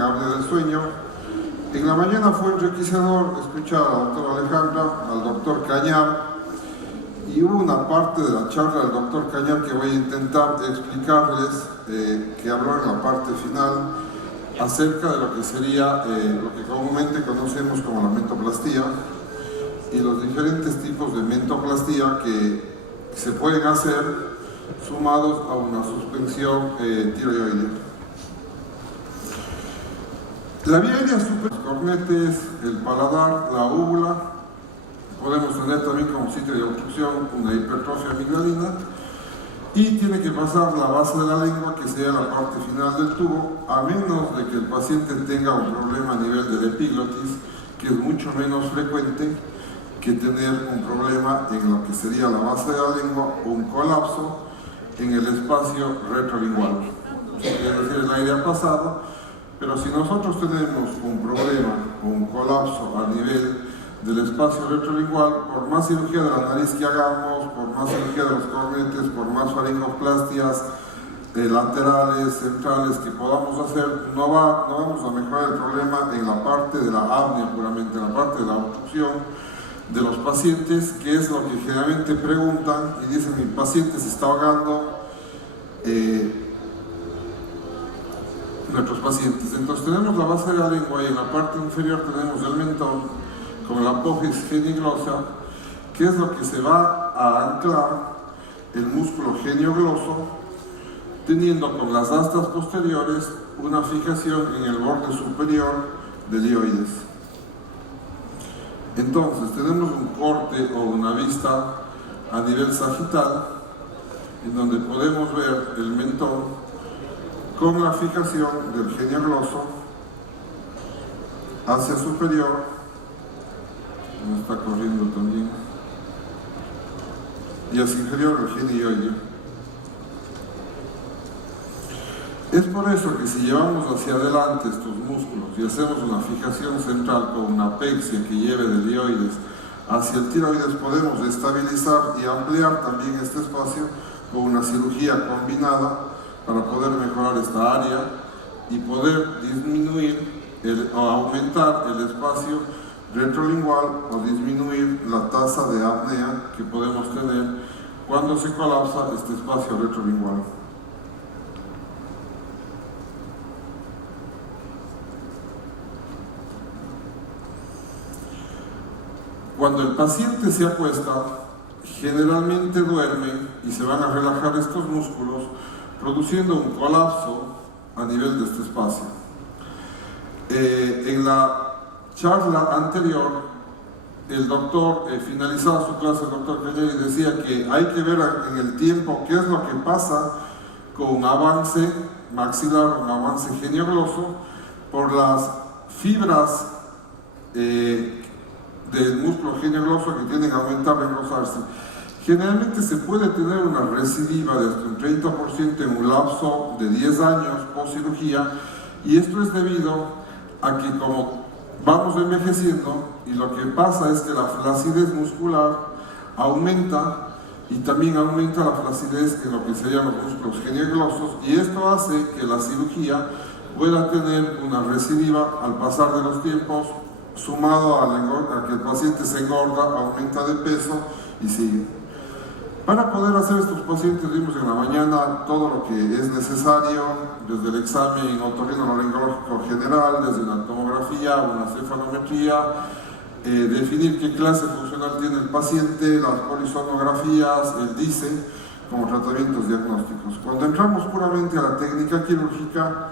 Hable del sueño. En la mañana fue enriquecedor escuchar a la doctora Alejandra, al doctor Cañar, y hubo una parte de la charla del doctor Cañar que voy a intentar explicarles, que habló en la parte final acerca de lo que sería lo que comúnmente conocemos como la mentoplastía y los diferentes tipos de mentoplastía que se pueden hacer sumados a una suspensión tiroidea. La vía aérea superior, los cornetes, el paladar, la úvula. Podemos tener también como sitio de obstrucción una hipertrofia amigdalina y tiene que pasar la base de la lengua, que sea la parte final del tubo, a menos de que el paciente tenga un problema a nivel de la epiglotis, que es mucho menos frecuente que tener un problema en lo que sería la base de la lengua o un colapso en el espacio retrolingual. Es decir, el aire ha pasado. Pero si nosotros tenemos un problema o un colapso a nivel del espacio retrolingual, por más cirugía de la nariz que hagamos, por más cirugía de los cornetes, por más faringoplastias laterales, centrales que podamos hacer, no vamos a mejorar el problema en la parte de la apnea puramente, en la parte de la obstrucción de los pacientes, que es lo que generalmente preguntan y dicen: mi paciente se está ahogando. Nuestros pacientes. Entonces tenemos la base de la lengua y en la parte inferior tenemos el mentón con la apófisis genioglosal, que es lo que se va a anclar el músculo geniogloso, teniendo con las astas posteriores una fijación en el borde superior del hioides. Entonces tenemos un corte o una vista a nivel sagital, en donde podemos ver el mentón con la fijación del geniogloso hacia superior. Me está corriendo también. Y hacia inferior el genioide. Es por eso que si llevamos hacia adelante estos músculos y hacemos una fijación central con una apexia que lleve del hioides hacia el tiroides, podemos estabilizar y ampliar también este espacio con una cirugía combinada para poder mejorar esta área y poder disminuir o aumentar el espacio retrolingual o disminuir la tasa de apnea que podemos tener cuando se colapsa este espacio retrolingual. Cuando el paciente se acuesta, generalmente duerme y se van a relajar estos músculos, produciendo un colapso a nivel de este espacio. En la charla anterior, el doctor finalizaba su clase, el doctor Cañar, y decía que hay que ver en el tiempo qué es lo que pasa con un avance maxilar, un avance geniogloso, por las fibras del músculo geniogloso que tienden a aumentar y engrosarse. Generalmente se puede tener una recidiva de hasta un 30% en un lapso de 10 años post cirugía, y esto es debido a que como vamos envejeciendo, y lo que pasa es que la flacidez muscular aumenta y también aumenta la flacidez en lo que se llaman los músculos genioglosos, y esto hace que la cirugía pueda tener una recidiva al pasar de los tiempos, sumado a que el paciente se engorda, aumenta de peso y sigue. Para poder hacer estos pacientes, vimos en la mañana todo lo que es necesario, desde el examen otorrinolaringológico general, desde una tomografía, una cefalometría, definir qué clase funcional tiene el paciente, las polisonografías, el DICE, como tratamientos diagnósticos. Cuando entramos puramente a la técnica quirúrgica,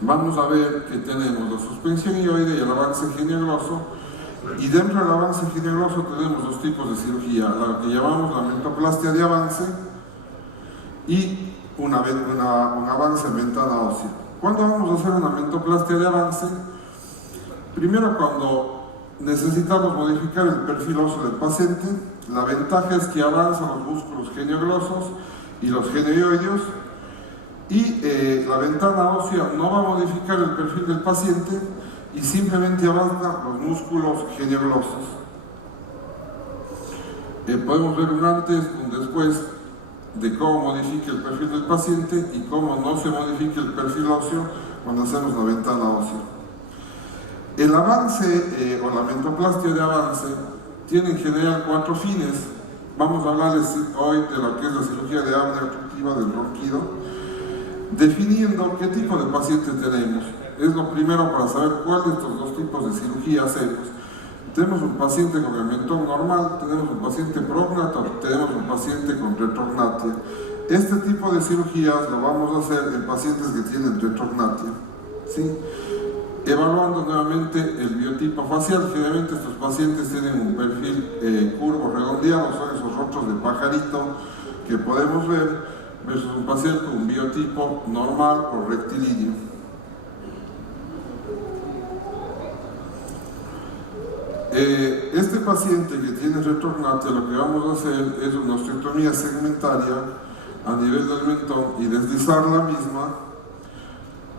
vamos a ver que tenemos la suspensión hioide y el avance geniogloso. Y dentro del avance geniogloso tenemos dos tipos de cirugía, la que llamamos la mentoplastia de avance y un avance en ventana ósea. ¿Cuándo vamos a hacer una mentoplastia de avance? Primero, cuando necesitamos modificar el perfil óseo del paciente. La ventaja es que avanzan los músculos genioglosos y los genioideos, y la ventana ósea no va a modificar el perfil del paciente y simplemente avanza los músculos genioglosos. Podemos ver un antes, un después de cómo modifica el perfil del paciente y cómo no se modifica el perfil óseo cuando hacemos la ventana ósea. El avance o la mentoplastia de avance tiene en general 4 fines. Vamos a hablarles hoy de lo que es la cirugía de apnea obstructiva del ronquido, definiendo qué tipo de paciente tenemos. Es lo primero para saber cuál de estos 2 tipos de cirugía hacemos. Tenemos un paciente con el mentón normal, tenemos un paciente prognato, tenemos un paciente con retrognatia. Este tipo de cirugías lo vamos a hacer en pacientes que tienen retrognatia, ¿sí? Evaluando nuevamente el biotipo facial. Generalmente estos pacientes tienen un perfil curvo, redondeado, son esos rostros de pajarito que podemos ver, versus un paciente con un biotipo normal o rectilíneo. Este paciente que tiene retrognatia, lo que vamos a hacer es una osteotomía segmentaria a nivel del mentón y deslizar la misma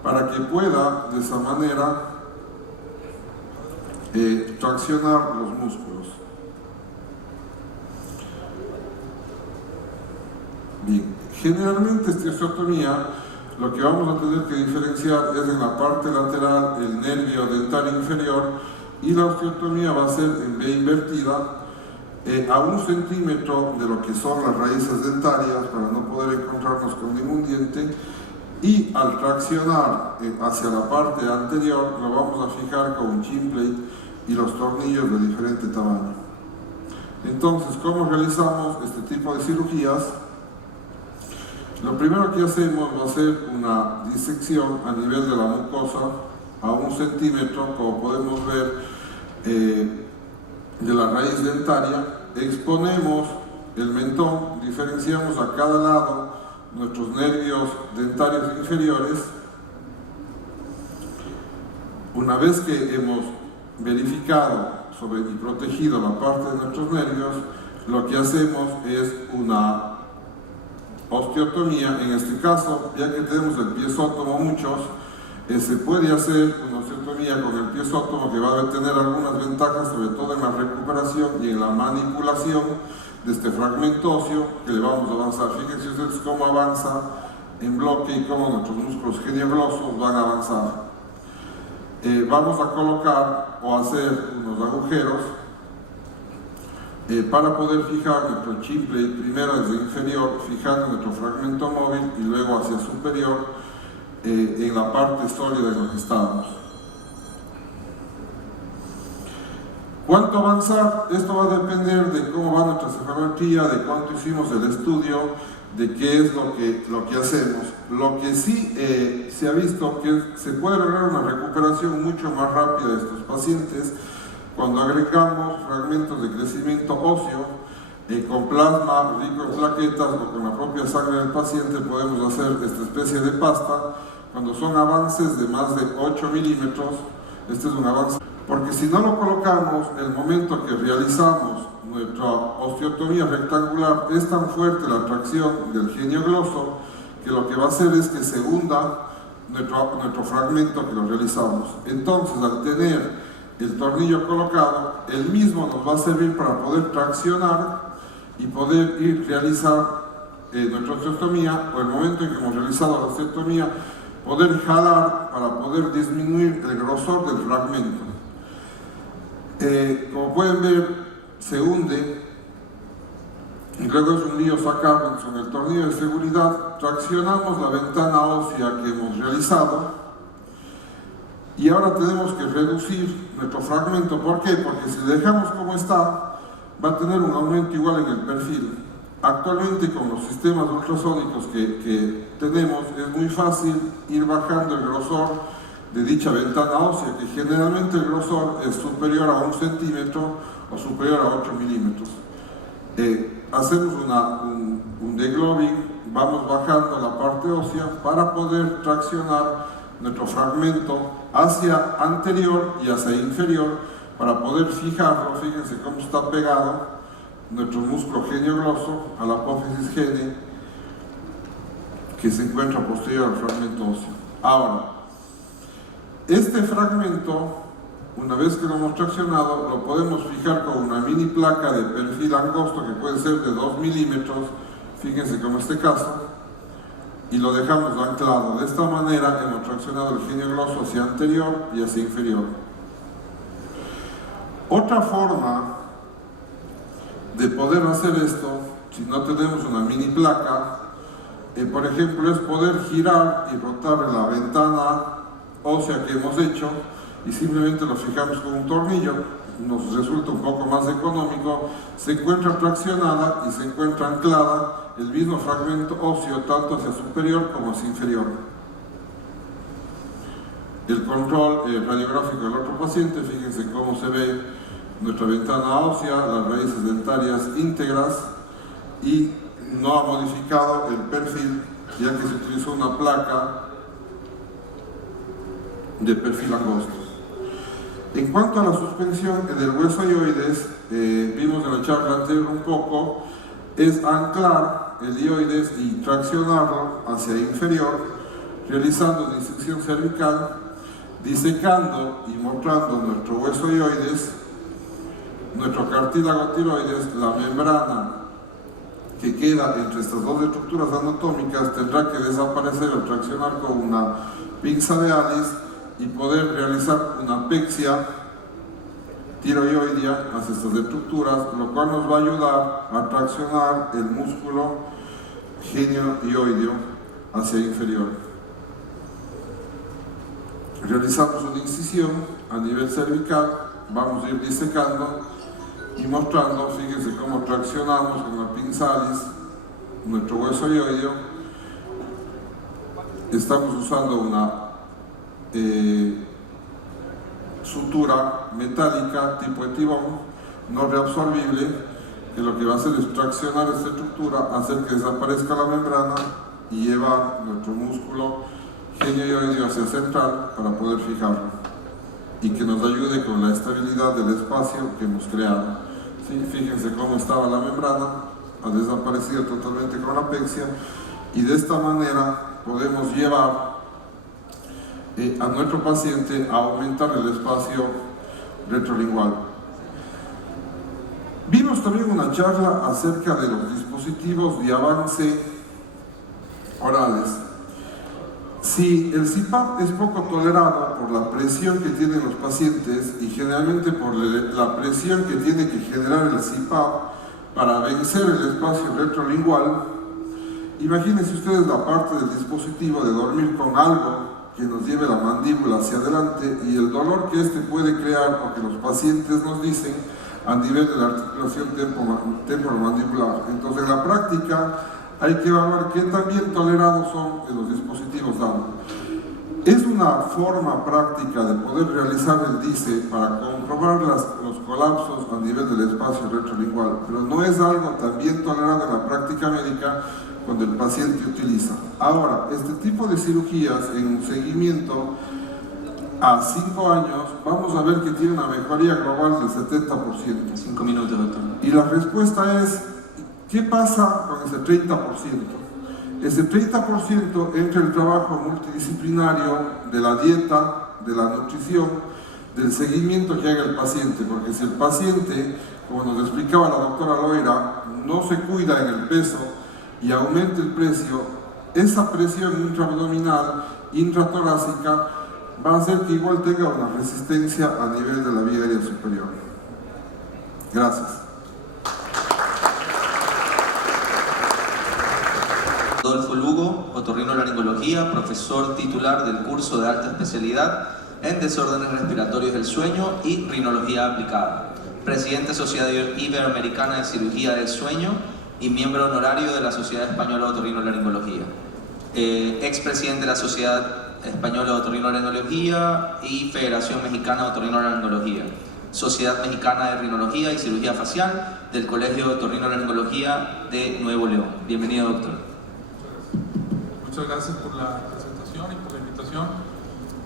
para que pueda de esa manera traccionar los músculos. Bien, generalmente esta osteotomía lo que vamos a tener que diferenciar es en la parte lateral el nervio dental inferior, y la osteotomía va a ser en V invertida a 1 centímetro de lo que son las raíces dentarias para no poder encontrarnos con ningún diente, y al traccionar hacia la parte anterior lo vamos a fijar con un chin plate y los tornillos de diferente tamaño. Entonces, ¿cómo realizamos este tipo de cirugías? Lo primero que hacemos va a ser una disección a nivel de la mucosa a 1 centímetro, como podemos ver, de la raíz dentaria. Exponemos el mentón, diferenciamos a cada lado nuestros nervios dentarios inferiores. Una vez que hemos verificado y protegido la parte de nuestros nervios, lo que hacemos es una osteotomía. En este caso, ya que tenemos el piezótomo muchos, se puede hacer una osteotomía con el piezótomo, que va a tener algunas ventajas, sobre todo en la recuperación y en la manipulación de este fragmento óseo que le vamos a avanzar. Fíjense ustedes cómo avanza en bloque y cómo nuestros músculos genioglosos van a avanzar. Vamos a colocar o hacer unos agujeros para poder fijar nuestro chin plate, primero desde inferior, fijando nuestro fragmento móvil, y luego hacia superior, en la parte sólida en la que estamos. ¿Cuánto avanzar? Esto va a depender de cómo va nuestra cefalometría, de cuánto hicimos el estudio, de qué es lo que hacemos. Lo que sí se ha visto que se puede lograr una recuperación mucho más rápida de estos pacientes cuando agregamos fragmentos de crecimiento óseo con plasma rico en plaquetas, o con la propia sangre del paciente podemos hacer esta especie de pasta. Cuando son avances de más de 8 milímetros, este es un avance, porque si no lo colocamos, el momento que realizamos nuestra osteotomía rectangular, es tan fuerte la tracción del geniogloso que lo que va a hacer es que se hunda nuestro fragmento que lo realizamos. Entonces, al tener el tornillo colocado, el mismo nos va a servir para poder traccionar y poder realizar nuestra osteotomía, o el momento en que hemos realizado la osteotomía, poder jalar para poder disminuir el grosor del fragmento. Como pueden ver, se hunde y luego es un lío sacarlo con el tornillo de seguridad. Traccionamos la ventana ósea que hemos realizado y ahora tenemos que reducir nuestro fragmento. ¿Por qué? Porque si lo dejamos como está, va a tener un aumento igual en el perfil. Actualmente, con los sistemas ultrasónicos que tenemos, es muy fácil ir bajando el grosor de dicha ventana ósea, que generalmente el grosor es superior a 1 centímetro o superior a 8 milímetros. Hacemos un degloving, vamos bajando la parte ósea para poder traccionar nuestro fragmento hacia anterior y hacia inferior, para poder fijarlo. Fíjense cómo está pegado nuestro músculo geniogloso a la apófisis gene, que se encuentra posterior al fragmento óseo. Ahora, este fragmento, una vez que lo hemos traccionado, lo podemos fijar con una mini placa de perfil angosto que puede ser de 2 milímetros, fíjense como este caso, y lo dejamos anclado. De esta manera hemos traccionado el genio gloso hacia anterior y hacia inferior. Otra forma de poder hacer esto, si no tenemos una mini placa, por ejemplo, es poder girar y rotar la ventana ósea que hemos hecho y simplemente lo fijamos con un tornillo. Nos resulta un poco más económico, se encuentra traccionada y se encuentra anclada el mismo fragmento óseo tanto hacia superior como hacia inferior. El control radiográfico del otro paciente, fíjense cómo se ve nuestra ventana ósea, las raíces dentarias íntegras, y no ha modificado el perfil, ya que se utilizó una placa de perfil angosto. En cuanto a la suspensión del hueso hioides, vimos en la charla anterior un poco, es anclar el hioides y traccionarlo hacia inferior, realizando una disección cervical, disecando y mostrando nuestro hueso hioides, nuestro cartílago tiroides, la membrana que queda entre estas dos estructuras anatómicas tendrá que desaparecer al traccionar con una pinza de Alice y poder realizar una apexia tiroidea hacia estas estructuras, lo cual nos va a ayudar a traccionar el músculo genio-hioideo hacia inferior. Realizamos una incisión a nivel cervical, vamos a ir disecando y mostrando, fíjense cómo traccionamos con la pinza Alice nuestro hueso hioideo. Estamos usando una sutura metálica tipo etibón, no reabsorbible, que lo que va a hacer es traccionar esta estructura, hacer que desaparezca la membrana y llevar nuestro músculo genio-hioideo hacia central para poder fijarlo y que nos ayude con la estabilidad del espacio que hemos creado. ¿Sí? Fíjense cómo estaba la membrana, ha desaparecido totalmente con la apexia, y de esta manera podemos llevar a nuestro paciente a aumentar el espacio retrolingual. Vimos también una charla acerca de los dispositivos de avance orales. Si el CPAP es poco tolerado por la presión que tienen los pacientes y generalmente por la presión que tiene que generar el CPAP para vencer el espacio retrolingual, imagínense ustedes la parte del dispositivo de dormir con algo que nos lleve la mandíbula hacia adelante y el dolor que este puede crear, porque los pacientes nos dicen, a nivel de la articulación temporomandibular. Entonces, en la práctica hay que evaluar qué tan bien tolerados son los dispositivos DAMO. Es una forma práctica de poder realizar el DICE para comprobar los colapsos a nivel del espacio retrolingual, pero no es algo tan bien tolerado en la práctica médica cuando el paciente utiliza. Ahora, este tipo de cirugías en un seguimiento a 5 años, vamos a ver que tiene una mejoría global del 70%. 5 minutos, doctor. Y la respuesta es, ¿qué pasa con ese 30%? Ese 30% entre el trabajo multidisciplinario de la dieta, de la nutrición, del seguimiento que haga el paciente, porque si el paciente, como nos explicaba la doctora Loira, no se cuida en el peso y aumenta el precio, esa presión intraabdominal, intratorácica, va a hacer que igual tenga una resistencia a nivel de la vía aérea superior. Gracias. Adolfo Lugo, otorrinolaringología, profesor titular del curso de alta especialidad en desórdenes respiratorios del sueño y rinología aplicada, presidente de Sociedad Iberoamericana de Cirugía del Sueño y miembro honorario de la Sociedad Española de Otorrinolaringología, expresidente de la Sociedad Española de Otorrinolaringología y Federación Mexicana de Otorrinolaringología, Sociedad Mexicana de Rinología y Cirugía Facial del Colegio de Otorrinolaringología de Nuevo León. Bienvenido, doctor. Muchas gracias por la presentación y por la invitación.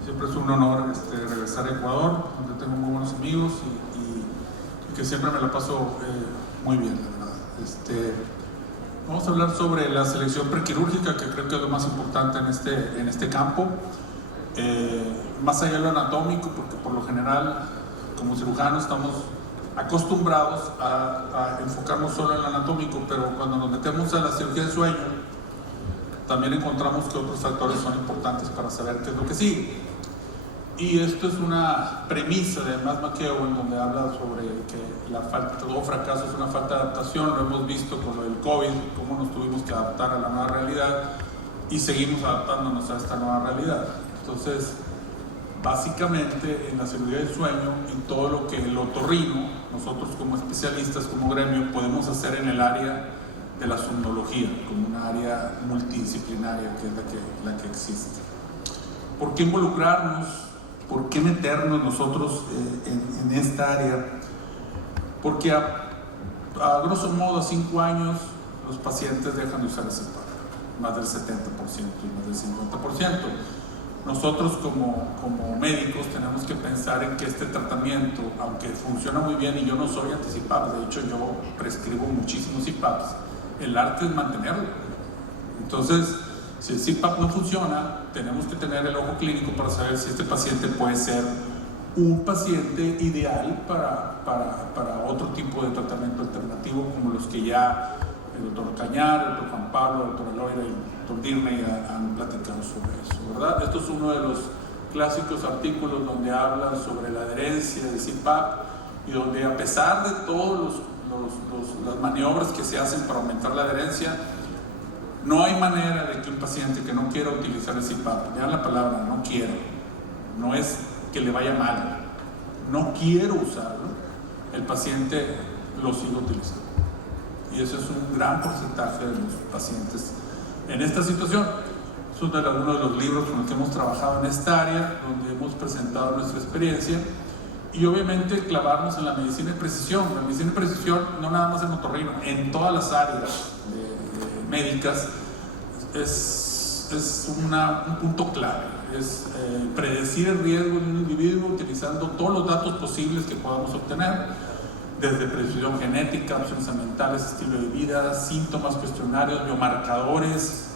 Siempre es un honor regresar a Ecuador, donde tengo muy buenos amigos y que siempre me la paso muy bien, la verdad. Vamos a hablar sobre la selección prequirúrgica, que creo que es lo más importante en este campo. Más allá de lo anatómico, porque por lo general, como cirujanos, estamos acostumbrados a enfocarnos solo en lo anatómico, pero cuando nos metemos a la cirugía del sueño, también encontramos que otros factores son importantes para saber qué es lo que sigue. Y esto es una premisa de Matt McEwen, donde habla sobre que la falta, todo fracaso es una falta de adaptación. Lo hemos visto con lo del COVID, cómo nos tuvimos que adaptar a la nueva realidad y seguimos adaptándonos a esta nueva realidad. Entonces, básicamente en la cirugía del sueño y todo lo que el otorrino, nosotros como especialistas, como gremio, podemos hacer en el área de la somnología, como una área multidisciplinaria que es la que existe. ¿Por qué involucrarnos? ¿Por qué meternos nosotros en esta área? Porque a grosso modo a 5 años los pacientes dejan de usar ese CPAP, más del 70% y más del 50%. Nosotros como médicos tenemos que pensar en que este tratamiento, aunque funciona muy bien, y yo no soy anti-CPAP, de hecho yo prescribo muchísimos CPAPs, el arte es mantenerlo. Entonces, si el CPAP no funciona, tenemos que tener el ojo clínico para saber si este paciente puede ser un paciente ideal para otro tipo de tratamiento alternativo, como los que ya el doctor Cañar, el doctor Juan Pablo, el doctor Loira y el doctor Dirney han platicado sobre eso, ¿verdad? Esto es uno de los clásicos artículos donde habla sobre la adherencia de CPAP y donde, a pesar de todas las maniobras que se hacen para aumentar la adherencia, no hay manera de que un paciente que no quiera utilizar el CPAP, vean la palabra, no quiero, no es que le vaya mal, no quiero usarlo, el paciente lo sigue utilizando. Y eso es un gran porcentaje de los pacientes en esta situación. Es uno de los libros con los que hemos trabajado en esta área, donde hemos presentado nuestra experiencia, y obviamente clavarnos en la medicina de precisión. La medicina de precisión, no nada más en otorrino, en todas las áreas médicas, es un punto clave. Es predecir el riesgo de un individuo utilizando todos los datos posibles que podamos obtener, desde precisión genética, opciones ambientales, estilo de vida, síntomas, cuestionarios, biomarcadores,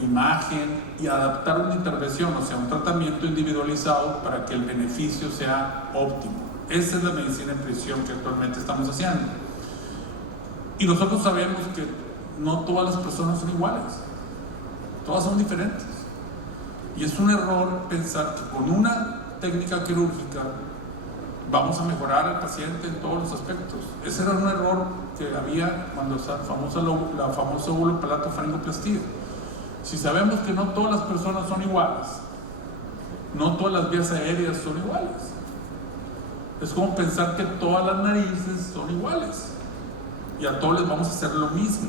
imagen, y adaptar una intervención, o sea, un tratamiento individualizado para que el beneficio sea óptimo. Esa es la medicina de precisión que actualmente estamos haciendo. Y nosotros sabemos que no todas las personas son iguales, todas son diferentes. Y es un error pensar que con una técnica quirúrgica vamos a mejorar al paciente en todos los aspectos. Ese era un error que había cuando la famosa vulopalato-faringoplastía. Si sabemos que no todas las personas son iguales, no todas las vías aéreas son iguales, es como pensar que todas las narices son iguales y a todos les vamos a hacer lo mismo,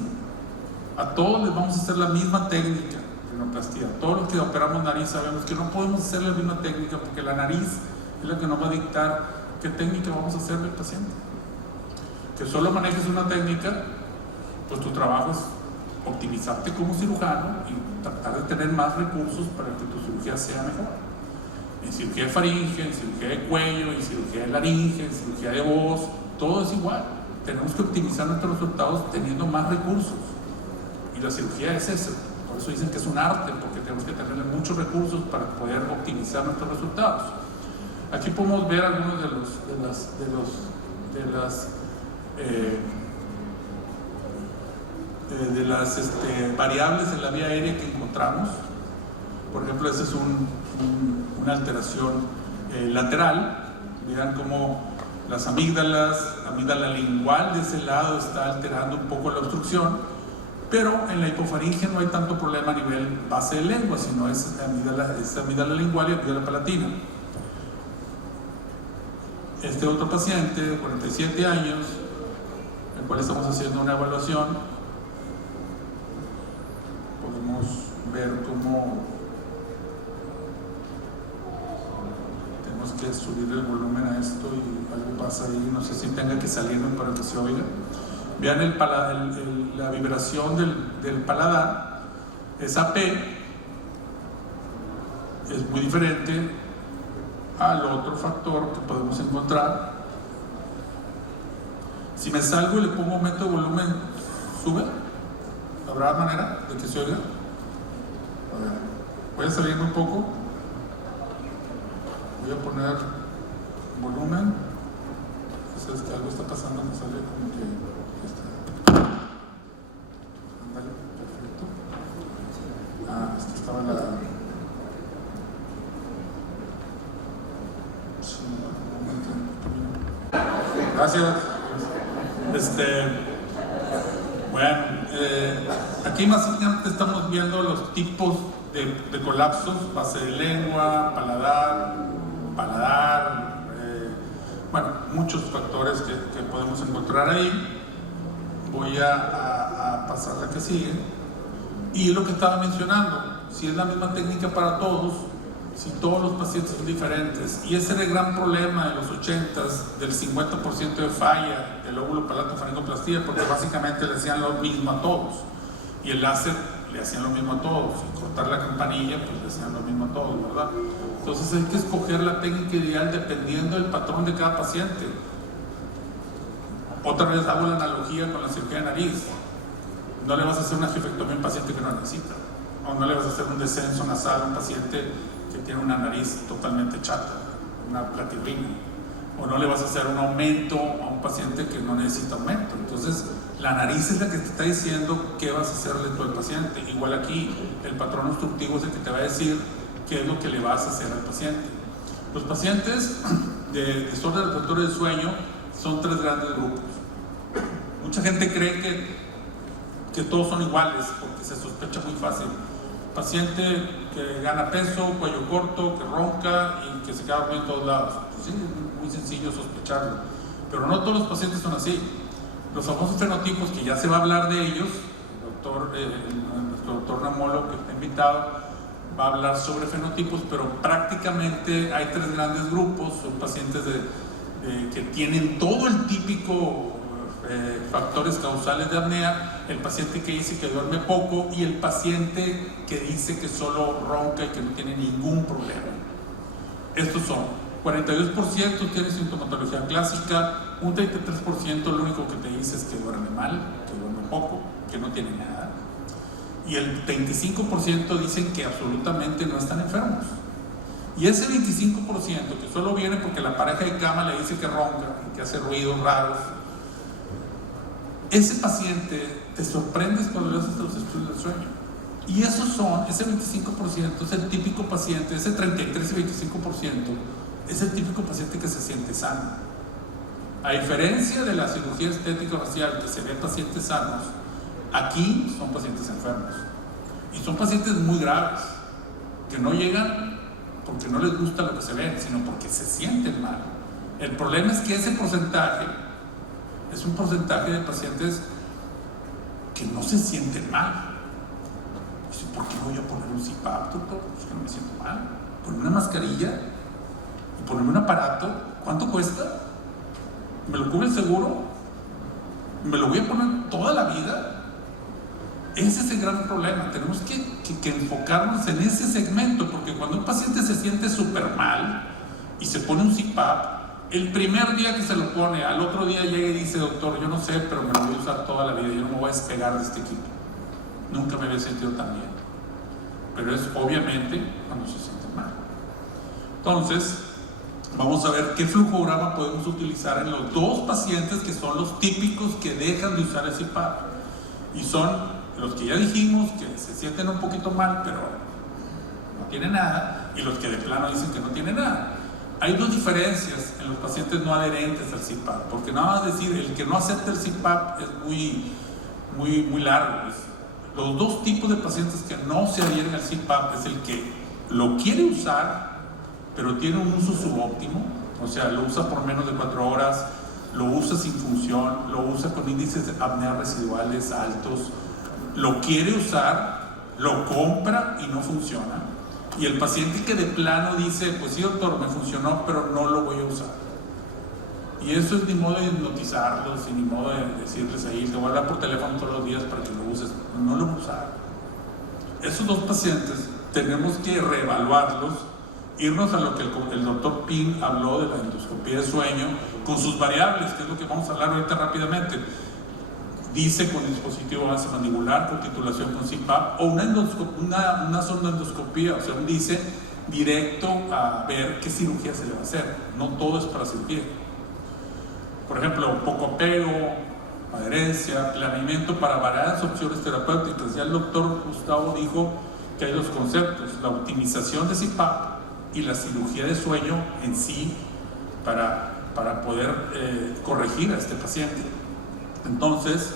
a todos les vamos a hacer la misma técnica de rinoplastia. Todos los que operamos nariz sabemos que no podemos hacer la misma técnica, porque la nariz es la que nos va a dictar qué técnica vamos a hacerle al paciente. Que solo manejes una técnica, pues tu trabajo es optimizarte como cirujano y tratar de tener más recursos para que tu cirugía sea mejor. En cirugía de faringe, en cirugía de cuello, en cirugía de laringe, en cirugía de voz, todo es igual. Tenemos que optimizar nuestros resultados teniendo más recursos. Y la cirugía es eso. Por eso dicen que es un arte, porque tenemos que tener muchos recursos para poder optimizar nuestros resultados. Aquí podemos ver algunos de las variables en la vía aérea que encontramos. Por ejemplo, esa es una alteración lateral. Vean cómo las amígdala lingual de ese lado está alterando un poco la obstrucción, pero en la hipofaringe no hay tanto problema a nivel base de lengua, sino es amígdala lingual y amígdala palatina. Este otro paciente de 47 años, el cual estamos haciendo una evaluación, podemos ver cómo tenemos que subir el volumen a esto y algo pasa ahí, no sé si tenga que salirme para que se oiga. Vean la vibración del paladar, esa P es muy diferente al otro factor que podemos encontrar. Si me salgo y le pongo aumento de volumen, ¿sube? ¿Habrá manera de que se oiga? A ver, voy a salirme un poco, voy a poner volumen. Entonces, que algo está pasando, me sale como que está. Ándale, perfecto. Gracias. Bueno, aquí más adelante estamos viendo los tipos de colapsos: base de lengua, paladar, bueno, muchos factores que podemos encontrar ahí. Voy a pasar la que sigue. Y lo que estaba mencionando, si es la misma técnica para todos, si todos los pacientes son diferentes, y ese era el gran problema de los 80s, del 50% de falla del lóbulo palato-faringoplastía, porque básicamente le hacían lo mismo a todos, y el láser le hacían lo mismo a todos, y cortar la campanilla pues le hacían lo mismo a todos, ¿verdad? Entonces hay que escoger la técnica ideal dependiendo del patrón de cada paciente. Otra vez hago la analogía con la cirugía de nariz. No le vas a hacer una angioectomía a un paciente que no necesita, o no le vas a hacer un descenso nasal a un paciente que tiene una nariz totalmente chata, una platirrina, o no le vas a hacer un aumento a un paciente que no necesita aumento. Entonces la nariz es la que te está diciendo qué vas a hacerle tú al paciente. Igual aquí, el patrón obstructivo es el que te va a decir qué es lo que le vas a hacer al paciente. Los pacientes de desorden respiratorio del sueño son tres grandes grupos. Mucha gente cree que todos son iguales porque se sospecha muy fácil. Paciente que gana peso, cuello corto, que ronca y que se queda dormido en todos lados. Pues sí, es muy sencillo sospecharlo. Pero no todos los pacientes son así. Los famosos fenotipos, que ya se va a hablar de ellos, nuestro doctor Namolo, que está invitado, va a hablar sobre fenotipos, pero prácticamente hay tres grandes grupos. Son pacientes que tienen todo el típico factores causales de apnea, el paciente que dice que duerme poco y el paciente que dice que solo ronca y que no tiene ningún problema. Estos son 42% tiene sintomatología clásica, un 33% lo único que te dice es que duerme mal, que duerme poco, que no tiene nada, y el 25% dicen que absolutamente no están enfermos. Y ese 25% que solo viene porque la pareja de cama le dice que ronca y que hace ruidos raros, ese paciente te sorprendes cuando le haces los estudios del sueño. Y ese 25% es el típico paciente, ese 33 y 25% es el típico paciente que se siente sano. A diferencia de la cirugía estética facial, que se ve pacientes sanos, aquí son pacientes enfermos. Y son pacientes muy graves, que no llegan porque no les gusta lo que se ven, sino porque se sienten mal. El problema es que ese porcentaje es un porcentaje de pacientes que no se sienten mal. Dice, ¿por qué voy a poner un CPAP, doctor? Pues que no me siento mal. Poner una mascarilla y ponerme un aparato, ¿cuánto cuesta? ¿Me lo cubre el seguro? ¿Me lo voy a poner toda la vida? Ese es el gran problema. Tenemos que enfocarnos en ese segmento, porque cuando un paciente se siente súper mal y se pone un CPAP, el primer día que se lo pone, al otro día llega y dice, doctor, yo no sé, pero me lo voy a usar toda la vida, yo no me voy a despegar de este equipo. Nunca me había sentido tan bien. Pero es obviamente cuando se siente mal. Entonces, vamos a ver qué flujograma podemos utilizar en los dos pacientes que son los típicos que dejan de usar el CPAP. Y son los que ya dijimos que se sienten un poquito mal, pero no tienen nada, y los que de plano dicen que no tienen nada. Hay dos diferencias en los pacientes no adherentes al CPAP, porque nada más decir, el que no acepta el CPAP es muy largo. Los dos tipos de pacientes que no se adhieren al CPAP es el que lo quiere usar, pero tiene un uso subóptimo, o sea, lo usa por menos de 4 horas, lo usa sin función, lo usa con índices de apnea residuales altos, lo quiere usar, lo compra y no funciona. Y el paciente que de plano dice, pues sí doctor, me funcionó, pero no lo voy a usar. Y eso es ni modo de hipnotizarlos, y ni modo de decirles ahí, te voy a hablar por teléfono todos los días para que lo uses. No lo voy a usar. Esos dos pacientes tenemos que reevaluarlos, irnos a lo que el doctor Pin habló de la endoscopía de sueño, con sus variables, que es lo que vamos a hablar ahorita rápidamente. Dice con dispositivo base mandibular, con titulación con CPAP, o una sonda endoscopía, o sea, un dice directo a ver qué cirugía se le va a hacer. No todo es para cirugía. Por ejemplo, poco apego, adherencia, planeamiento para variadas opciones terapéuticas. Ya el doctor Gustavo dijo que hay dos conceptos: la optimización de CPAP y la cirugía de sueño en sí, para para poder corregir a este paciente. Entonces,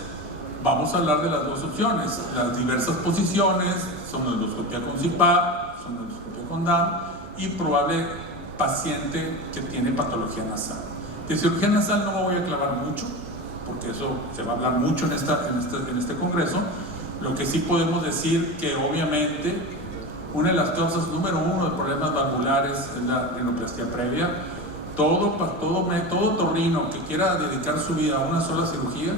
vamos a hablar de las dos opciones, las diversas posiciones, sonendoscopia con CPAP, sonendoscopia con DAM y probable paciente que tiene patología nasal. De cirugía nasal no me voy a clavar mucho, porque eso se va a hablar mucho en este congreso. Lo que sí podemos decir que obviamente una de las causas número uno de problemas valvulares es la rinoplastia previa. Todo otorrino que quiera dedicar su vida a una sola cirugía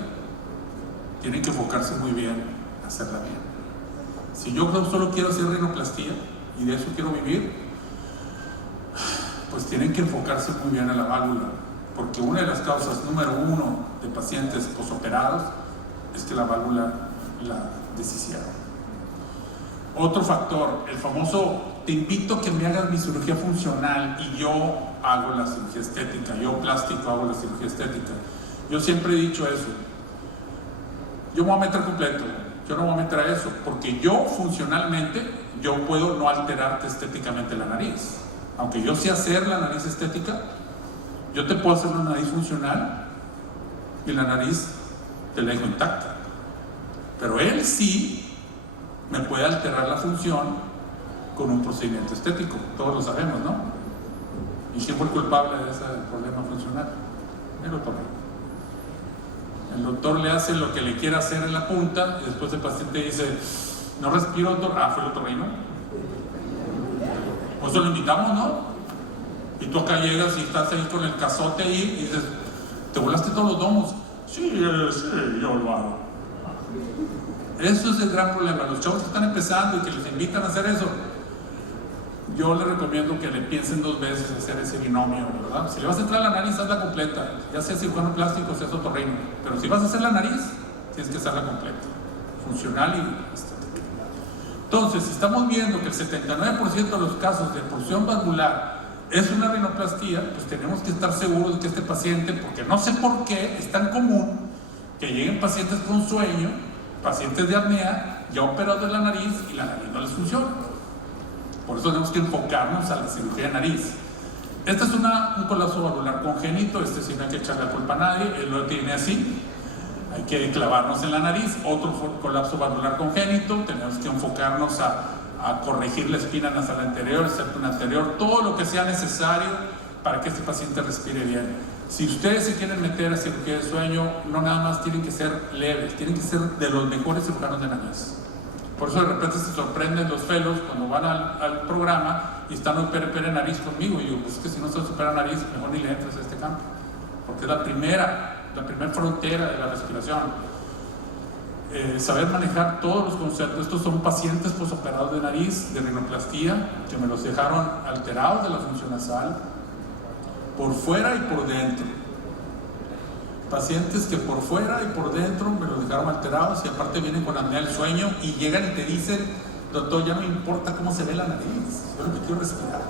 tiene que enfocarse muy bien a hacerla bien. Si yo solo quiero hacer rinoplastia y de eso quiero vivir, pues tienen que enfocarse muy bien a la válvula, porque una de las causas número uno de pacientes posoperados es que la válvula la deshicieron. Otro factor, el famoso te invito a que me hagas mi cirugía funcional y yo hago la cirugía estética, yo plástico hago la cirugía estética. Yo siempre he dicho eso, yo me voy a meter completo, yo no me voy a meter a eso, porque yo funcionalmente, yo puedo no alterarte estéticamente la nariz. Aunque yo sé hacer la nariz estética, yo te puedo hacer una nariz funcional y la nariz te la dejo intacta. Pero él sí me puede alterar la función con un procedimiento estético, todos lo sabemos, ¿no? ¿Y quién fue el culpable de ese problema funcional? El doctor. El doctor le hace lo que le quiera hacer en la punta y después el paciente dice, no respiro, doctor. Ah, fue el otorrino. Por eso lo invitamos, ¿no? Y tú acá llegas y estás ahí con el cazote ahí y dices, ¿te volaste todos los domos? Sí, yo lo hago. Eso es el gran problema. Los chavos que están empezando y que les invitan a hacer eso, yo les recomiendo que le piensen dos veces hacer ese binomio, ¿verdad? Si le vas a entrar a la nariz, hazla completa, ya sea cirujano plástico o sea otorrino. Pero si vas a hacer la nariz, tienes que hacerla completa, funcional y estética. Entonces, si estamos viendo que el 79% de los casos de porción valvular es una rinoplastia, pues tenemos que estar seguros de que este paciente, porque no sé por qué es tan común que lleguen pacientes con sueño, pacientes de apnea, ya operados de la nariz y la nariz no les funciona. Por eso tenemos que enfocarnos a la cirugía de nariz. Este es un colapso valvular congénito, sí no hay que echarle la culpa a nadie, él lo tiene así. Hay que clavarnos en la nariz. Otro colapso valvular congénito, tenemos que enfocarnos a corregir la espina nasal anterior, el septum anterior, todo lo que sea necesario para que este paciente respire bien. Si ustedes se quieren meter a cirugía de sueño, no nada más tienen que ser leves, tienen que ser de los mejores cirujanos de nariz. Por eso de repente se sorprenden los fellows cuando van al programa y están opera nariz conmigo. Y digo, pues es que si no se opera nariz, mejor ni le entres a este campo, porque es la primera frontera de la respiración. Saber manejar todos los conceptos. Estos son pacientes posoperados de nariz, de rinoplastia, que me los dejaron alterados de la función nasal, por fuera y por dentro. Pacientes que por fuera y por dentro me los dejaron alterados y aparte vienen con apnea del sueño y llegan y te dicen, doctor, ya no me importa cómo se ve la nariz, yo lo que quiero respirar.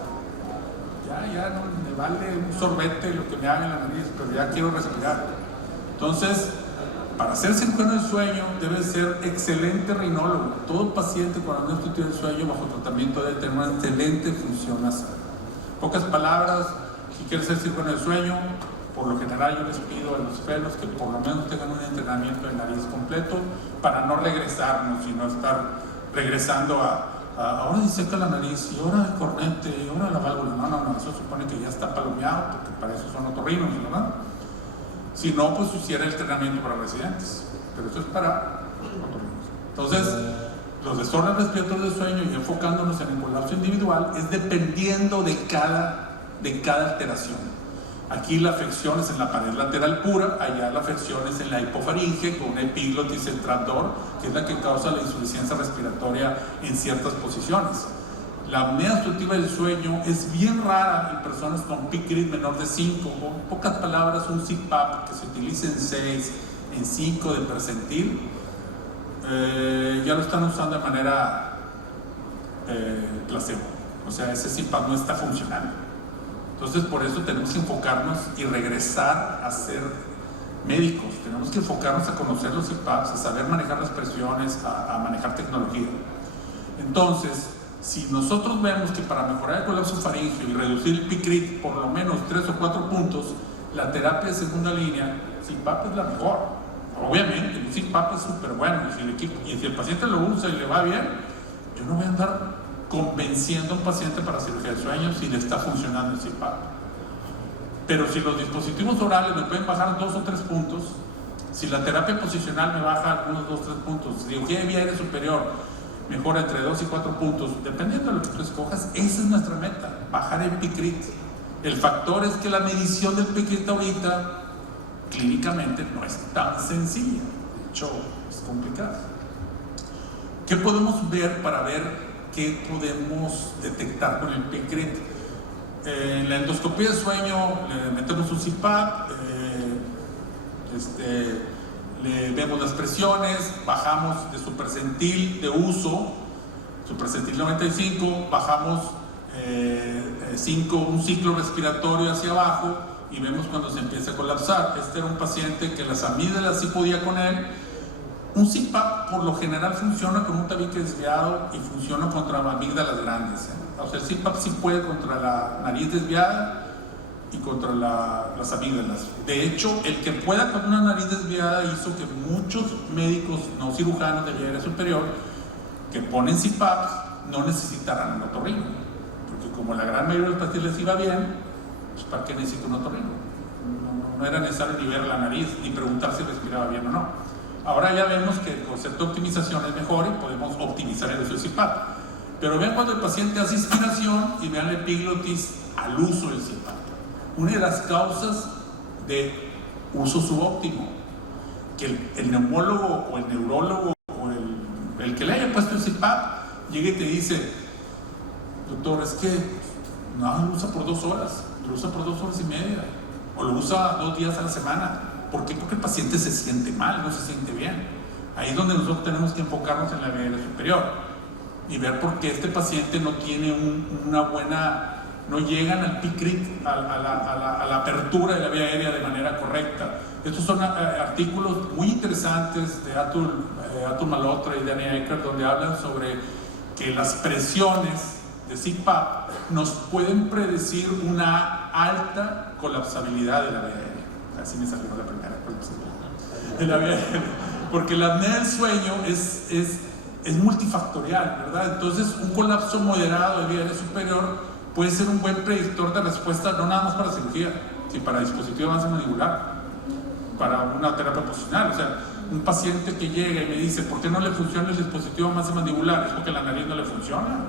Ya no me vale un sorbete lo que me haga en la nariz, pero ya quiero respirar. Entonces, para ser cirujano del sueño debe ser excelente rinólogo. Todo paciente con apnea obstructiva del sueño bajo tratamiento debe tener una excelente función nasal. Pocas palabras, si quieres ser cirujano del sueño, por lo general yo les pido a los fellows que por lo menos tengan un entrenamiento de nariz completo para no regresarnos, sino estar regresando ahora diseca la nariz, y ahora el cornete, y ahora la válvula. No, eso supone que ya está palomeado, porque para eso son otorrinos, ¿verdad? Si no, pues hiciera el entrenamiento para residentes, pero eso es para otorrinos. Entonces, los desórdenes respiratorios del sueño y enfocándonos en el colapso individual es dependiendo de cada alteración. Aquí la afección es en la pared lateral pura, allá la afección es en la hipofaringe con una epiglotis el tractor, que es la que causa la insuficiencia respiratoria en ciertas posiciones. La apnea obstructiva del sueño es bien rara en personas con peak grid menor de 5, o en pocas palabras un CPAP que se utiliza en 6, en 5 de percentil, ya lo están usando de manera placebo, o sea, ese CPAP no está funcionando. Entonces, por eso tenemos que enfocarnos y regresar a ser médicos. Tenemos que enfocarnos a conocer los CPAPs, a saber manejar las presiones, a manejar tecnología. Entonces, si nosotros vemos que para mejorar el colapso faríngeo y reducir el peak grid por lo menos 3 o 4 puntos, la terapia de segunda línea, CPAP es la mejor. Obviamente, el CPAP es súper bueno, y si el paciente lo usa y le va bien, yo no voy a andar convenciendo a un paciente para cirugía de sueño si le está funcionando el CPAP. Pero si los dispositivos orales me pueden bajar 2 o 3 puntos, si la terapia posicional me baja algunos 2 o 3 puntos, cirugía de vía aérea superior mejora entre 2 y 4 puntos, dependiendo de lo que tú escojas, esa es nuestra meta, bajar el PICRIT. El factor es que la medición del PICRIT ahorita clínicamente no es tan sencilla, de hecho es complicado. ¿Qué podemos ver para ver qué podemos detectar con el PICRIT? En la endoscopía de sueño le metemos un CPAP, le vemos las presiones, bajamos de su percentil de uso, su percentil 95, bajamos un ciclo respiratorio hacia abajo y vemos cuando se empieza a colapsar. Este era un paciente que las amígdalas sí podía con él. Un CPAP por lo general funciona con un tabique desviado y funciona contra amígdalas grandes. O sea, el CPAP sí puede contra la nariz desviada y contra las amígdalas. De hecho, el que pueda con una nariz desviada hizo que muchos médicos no cirujanos de vía aérea superior que ponen CPAPs no necesitaran un otorrino, porque como la gran mayoría de los pacientes les iba bien, pues ¿para qué necesito un otorrino? No era necesario ni ver la nariz ni preguntar si respiraba bien o no. Ahora ya vemos que el concepto de optimización es mejor y podemos optimizar el uso del CPAP. Pero vean cuando el paciente hace inspiración y vean la epiglotis al uso del CPAP. Una de las causas de uso subóptimo, que el neumólogo o el neurólogo o el que le haya puesto el CPAP llegue y te dice: doctor, es que no lo usa por 2 horas, lo usa por 2 horas y media, o lo usa 2 días a la semana. ¿Por qué? Porque el paciente se siente mal, no se siente bien. Ahí es donde nosotros tenemos que enfocarnos en la vía aérea superior y ver por qué este paciente no tiene una buena, no llegan al PICRIT, a la apertura de la vía aérea de manera correcta. Estos son artículos muy interesantes de Atul Malhotra y Danny Eckert, donde hablan sobre que las presiones de CPAP nos pueden predecir una alta colapsabilidad de la vía aérea. Así me salió la primera colapsabilidad de la vía aérea, porque la apnea del sueño es multifactorial, ¿verdad? Entonces, un colapso moderado de vía aérea superior puede ser un buen predictor de respuesta, no nada más para cirugía, sino para dispositivo de avance mandibular, para una terapia posicional. O sea, un paciente que llega y me dice: ¿por qué no le funciona el dispositivo de avance mandibular? Es porque la nariz no le funciona.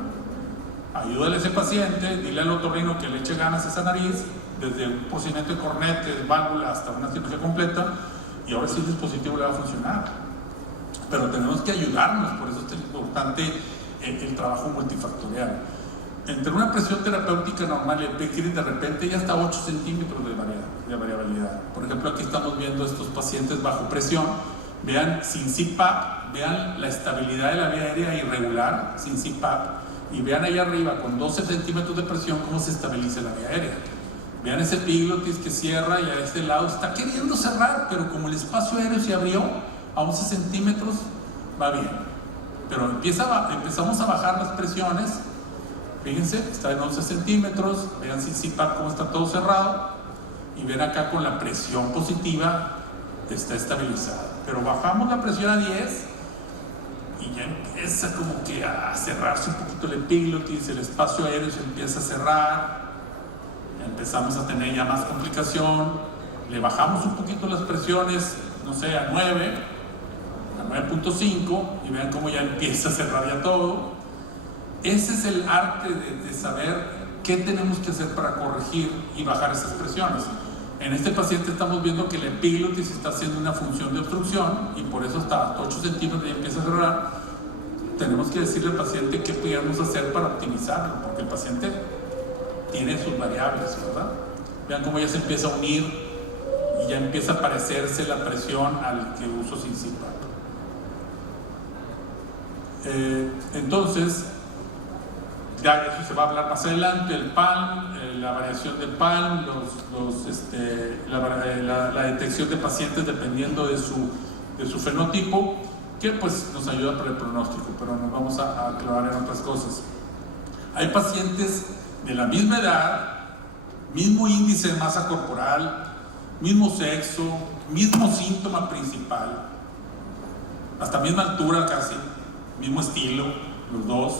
Ayúdale a ese paciente, dile al otorrino que le eche ganas a esa nariz, desde un procedimiento de cornetes, válvula, hasta una cirugía completa, y ahora sí el dispositivo le va a funcionar. Pero tenemos que ayudarnos, por eso es importante el trabajo multifactorial. Entre una presión terapéutica normal y el PICRIT, de repente ya está 8 centímetros de variabilidad. Por ejemplo, aquí estamos viendo estos pacientes bajo presión. Vean sin CPAP, vean la estabilidad de la vía aérea irregular sin CPAP, y vean ahí arriba con 12 centímetros de presión cómo se estabiliza la vía aérea. Vean ese epiglotis que cierra y a este lado está queriendo cerrar, pero como el espacio aéreo se abrió a 11 centímetros, va bien. Pero empezamos a bajar las presiones. Fíjense, está en 11 centímetros, vean sin CPAP cómo está todo cerrado, y ven acá con la presión positiva está estabilizada. Pero bajamos la presión a 10 y ya empieza como que a cerrarse un poquito el epiglotis, el espacio aéreo se empieza a cerrar, empezamos a tener ya más complicación, le bajamos un poquito las presiones, no sé, a 9, a 9.5, y vean cómo ya empieza a cerrar ya todo. Ese es el arte de saber qué tenemos que hacer para corregir y bajar esas presiones. En este paciente estamos viendo que el epiglotis está haciendo una función de obstrucción y por eso está a 8 centímetros y empieza a cerrar. Tenemos que decirle al paciente qué podemos hacer para optimizarlo, porque el paciente tiene sus variables, ¿verdad? Vean cómo ya se empieza a unir y ya empieza a parecerse la presión al que uso sin CPAP. Entonces, ya eso se va a hablar más adelante, el PALM, la variación del PALM, la detección de pacientes dependiendo de su fenotipo, que pues nos ayuda para el pronóstico, pero nos vamos a aclarar en otras cosas. Hay pacientes de la misma edad, mismo índice de masa corporal, mismo sexo, mismo síntoma principal, hasta misma altura casi, mismo estilo, los dos.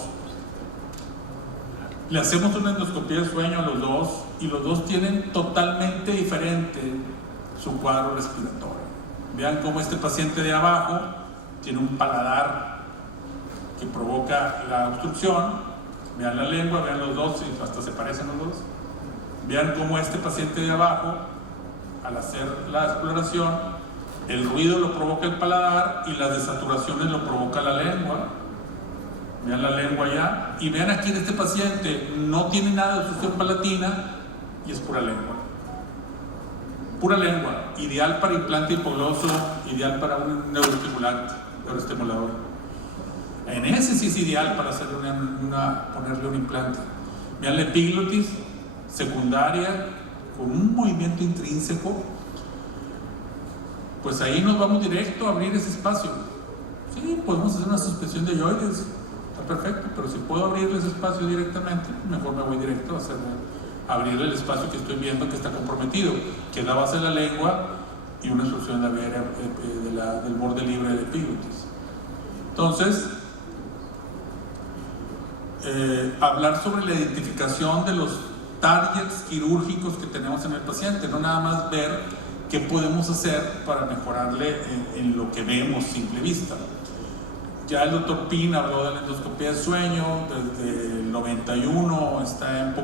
Le hacemos una endoscopía de sueño a los dos y los dos tienen totalmente diferente su cuadro respiratorio. Vean cómo este paciente de abajo tiene un paladar que provoca la obstrucción. Vean la lengua, vean los dos, y hasta se parecen los dos. Vean cómo este paciente de abajo, al hacer la exploración, el ruido lo provoca el paladar y las desaturaciones lo provoca la lengua. Vean la lengua ya, y vean aquí en este paciente, no tiene nada de obstrucción palatina y es pura lengua. Pura lengua, ideal para implante hipogloso, ideal para un neuroestimulante, neuroestimulador. En ese sí es ideal para hacerle ponerle un implante. Vean la epiglotis secundaria con un movimiento intrínseco. Pues ahí nos vamos directo a abrir ese espacio. Sí, podemos hacer una suspensión de yoides, está perfecto, pero si puedo abrirle ese espacio directamente, mejor me voy directo a abrirle el espacio que estoy viendo que está comprometido, que es la base de la lengua y una obstrucción de la vía aérea del borde libre de epiglotis. Entonces, hablar sobre la identificación de los targets quirúrgicos que tenemos en el paciente, no nada más ver qué podemos hacer para mejorarle en lo que vemos a simple vista. Ya el doctor Pin habló de la endoscopía de sueño, desde el 91 está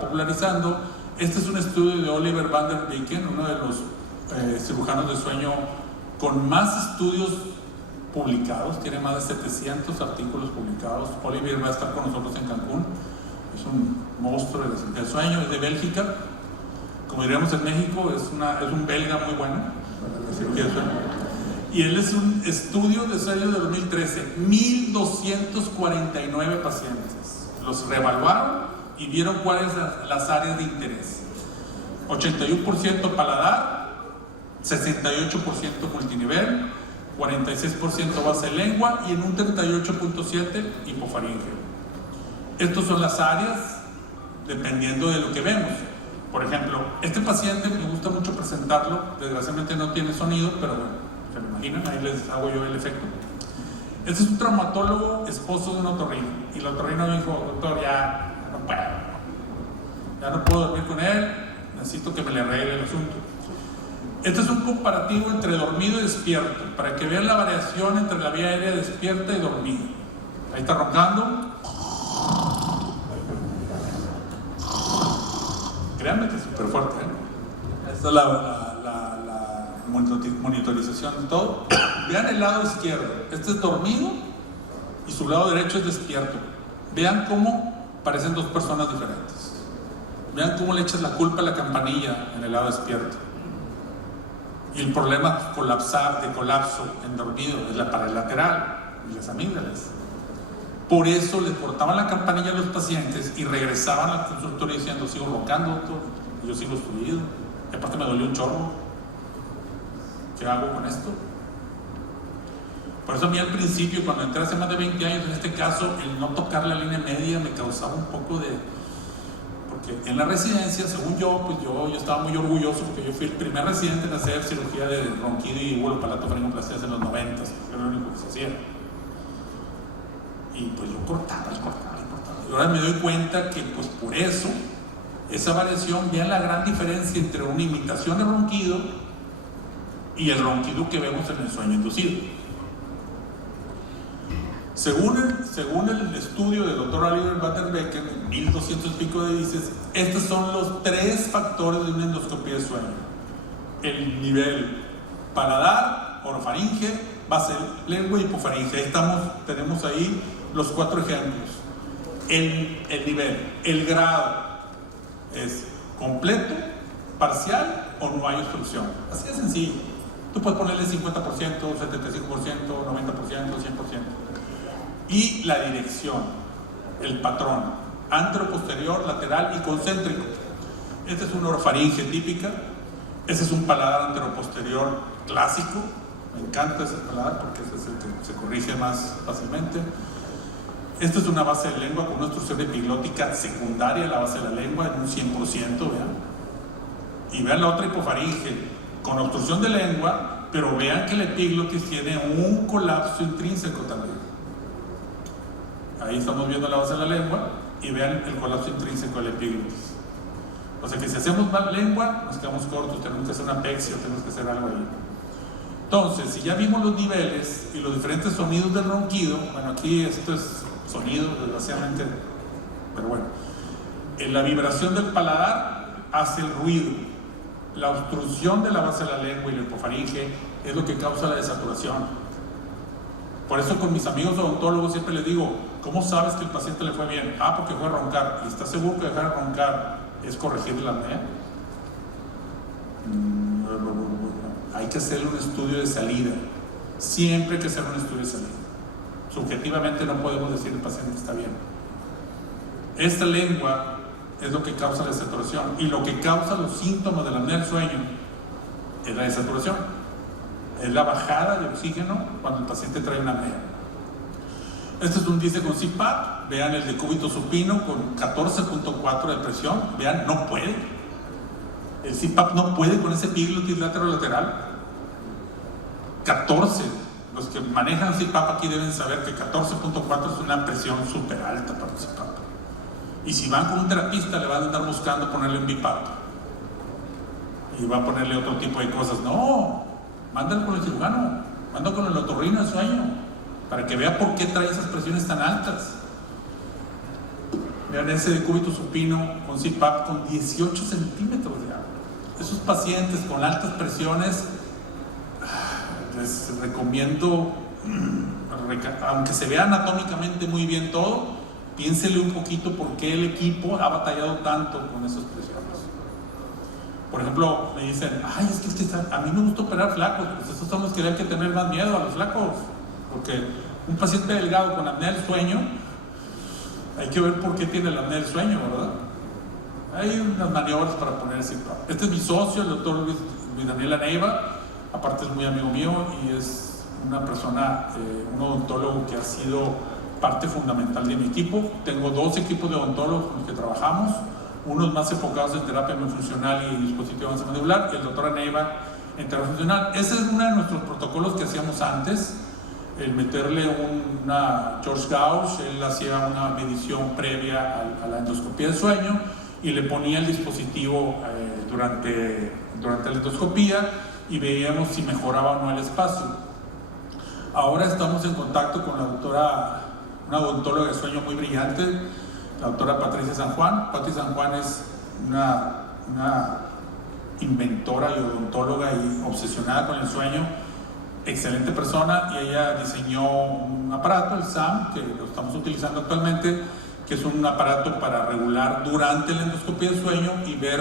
popularizando. Este es un estudio de Oliver van der Beken, uno de los cirujanos de sueño con más estudios publicados, tiene más de 700 artículos publicados. Oliver va a estar con nosotros en Cancún, es un monstruo del sueño, es de Bélgica, como diríamos en México, es un belga muy bueno para la cirugía de sueño. Y él es un estudio de sueño de 2013, 1249 pacientes, los reevaluaron y vieron cuáles son las áreas de interés. 81% paladar, 68% multinivel, 46% base de lengua y en un 38.7% hipofaringe. Estas son las áreas dependiendo de lo que vemos. Por ejemplo, este paciente me gusta mucho presentarlo, desgraciadamente no tiene sonido, pero bueno, se lo imaginan, ahí les hago yo el efecto. Este es un traumatólogo esposo de un otorrino y el otorrino me dijo: doctor, ya no puedo dormir con él, necesito que me le arregle el asunto. Este es un comparativo entre dormido y despierto, para que vean la variación entre la vía aérea despierta y dormida. Ahí está roncando. Créanme que es súper fuerte, ¿eh? Esta es la monitorización de todo. Vean el lado izquierdo, este es dormido y su lado derecho es despierto. Vean cómo parecen dos personas diferentes. Vean cómo le echas la culpa a la campanilla en el lado despierto. Y el problema de colapso en dormido es la pared lateral y las amígdalas. Por eso les cortaban la campanilla a los pacientes y regresaban al consultorio diciendo: sigo roncando, doctor, yo sigo obstruido, y aparte me dolió un chorro, ¿qué hago con esto? Por eso a mí al principio, cuando entré hace más de 20 años, en este caso, el no tocar la línea media me causaba un poco de... Porque en la residencia, según yo, pues yo estaba muy orgulloso porque yo fui el primer residente en hacer cirugía de ronquido y vulopalato-faringoplastías en los 90s, era lo único que se hacía. Y pues yo cortaba. Y ahora me doy cuenta que pues por eso, esa variación, vean la gran diferencia entre una imitación de ronquido y el ronquido que vemos en el sueño inducido. Según el estudio del Dr. Oliver van der Beken, 1200 y pico de dices, estos son los 3 factores de una endoscopía de sueño: el nivel paladar, orofaringe, base lengua y hipofaringe. Ahí tenemos ahí los 4 ejemplos. El nivel, el grado es completo, parcial o no hay obstrucción. Así de sencillo. Tú puedes ponerle 50%, 75%, 90%, 100%. Y la dirección, el patrón, anteroposterior, lateral y concéntrico. Este es una orofaringe típica. Este es un paladar anteroposterior clásico. Me encanta ese paladar porque ese es el que se corrige más fácilmente. Esta es una base de lengua con una obstrucción epiglótica secundaria a la base de la lengua en un 100%, ¿vean? y vean la otra hipofaringe con obstrucción de lengua, pero vean que el epiglotis tiene un colapso intrínseco también. Ahí estamos viendo la base de la lengua y vean el colapso intrínseco del epiglotis. O sea que si hacemos mal lengua, nos quedamos cortos, tenemos que hacer una pexia, tenemos que hacer algo ahí. Entonces, si ya vimos los niveles y los diferentes sonidos del ronquido, bueno, aquí esto es sonido, desgraciadamente, pero bueno, en la vibración del paladar hace el ruido. La obstrucción de la base de la lengua y la hipofaringe es lo que causa la desaturación. Por eso con mis amigos odontólogos siempre les digo, ¿cómo sabes que el paciente le fue bien? Ah, porque fue a roncar. ¿Y estás seguro que dejar de roncar es corregir la apnea? Hay que hacer un estudio de salida. Siempre hay que hacer un estudio de salida. Subjetivamente no podemos decir el paciente está bien. Esta lengua es lo que causa la desaturación, y lo que causa los síntomas de la apnea del sueño es la desaturación, es la bajada de oxígeno cuando el paciente trae una apnea. Este es un DISE con CPAP, vean el decúbito supino con 14.4 de presión, vean, no puede. El CPAP no puede con ese epiglotis lateral. 14. Los que manejan CPAP aquí deben saber que 14.4 es una presión súper alta para el CPAP. Y si van con un terapista, le van a andar buscando ponerle un BiPAP. Y va a ponerle otro tipo de cosas. No, mándalo con el cirujano, mándalo con el otorrino de sueño, para que vea por qué trae esas presiones tan altas. Vean ese decúbito supino con CPAP con 18 centímetros de agua. Esos pacientes con altas presiones, les recomiendo, aunque se vea anatómicamente muy bien todo, piénsele un poquito por qué el equipo ha batallado tanto con esas presiones. Por ejemplo, me dicen, ay, es que a mí me gusta operar flacos. Pues esos son los que hay que tener más miedo, a los flacos. Porque un paciente delgado con apnea del sueño, hay que ver por qué tiene la apnea del sueño, ¿verdad? Hay unas maniobras para poner ese CPAP. Este es mi socio, el doctor Luis Daniel Neiva, aparte es muy amigo mío y es una persona, un odontólogo que ha sido parte fundamental de mi equipo. Tengo 2 equipos de odontólogos con los que trabajamos, unos más enfocados en terapia miofuncional y dispositivo de avance mandibular, y el doctor Neiva en terapia funcional. Ese es uno de nuestros protocolos que hacíamos antes, el meterle una George Gauss. Él hacía una medición previa a la endoscopía del sueño y le ponía el dispositivo durante la endoscopía y veíamos si mejoraba o no el espacio. Ahora estamos en contacto con la doctora, una odontóloga de sueño muy brillante, la doctora Patricia San Juan. Patricia San Juan es una inventora y odontóloga y obsesionada con el sueño, excelente persona, y ella diseñó un aparato, el SAM, que lo estamos utilizando actualmente, que es un aparato para regular durante la endoscopía del sueño y ver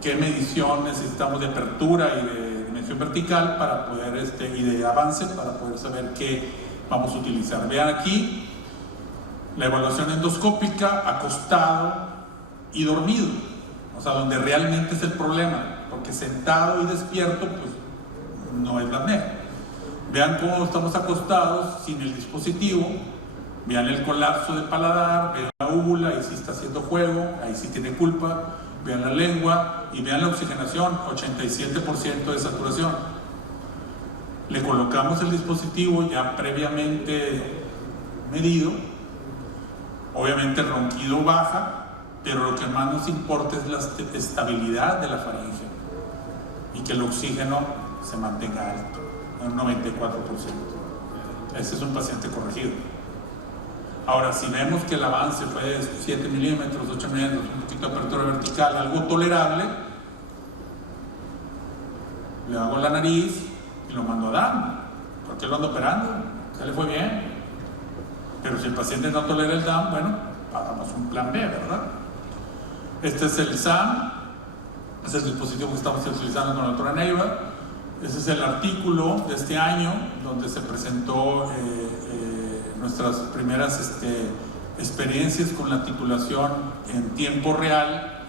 qué medición necesitamos de apertura y de dimensión vertical para poder, y de avance para poder saber qué vamos a utilizar. Vean aquí la evaluación endoscópica acostado y dormido, o sea, donde realmente es el problema, porque sentado y despierto pues no es la apnea. Vean cómo estamos acostados sin el dispositivo, vean el colapso del paladar, vean la úvula, ahí sí está haciendo juego, ahí sí tiene culpa, vean la lengua y vean la oxigenación, 87% de saturación. Le colocamos el dispositivo ya previamente medido, obviamente el ronquido baja, pero lo que más nos importa es la estabilidad de la faringe y que el oxígeno se mantenga alto, en un 94%. Ese es un paciente corregido. Ahora, si vemos que el avance fue de 7 milímetros, 8 milímetros, un poquito de apertura vertical, algo tolerable, le hago la nariz y lo mando a DAM. ¿Por qué lo ando operando? Ya le fue bien. Pero si el paciente no tolera el DAM, bueno, hagamos un plan B, ¿verdad? Este es el SAM, ese es el dispositivo que estamos utilizando con la doctora Neiva. Ese es el artículo de este año donde se presentó nuestras primeras experiencias con la titulación en tiempo real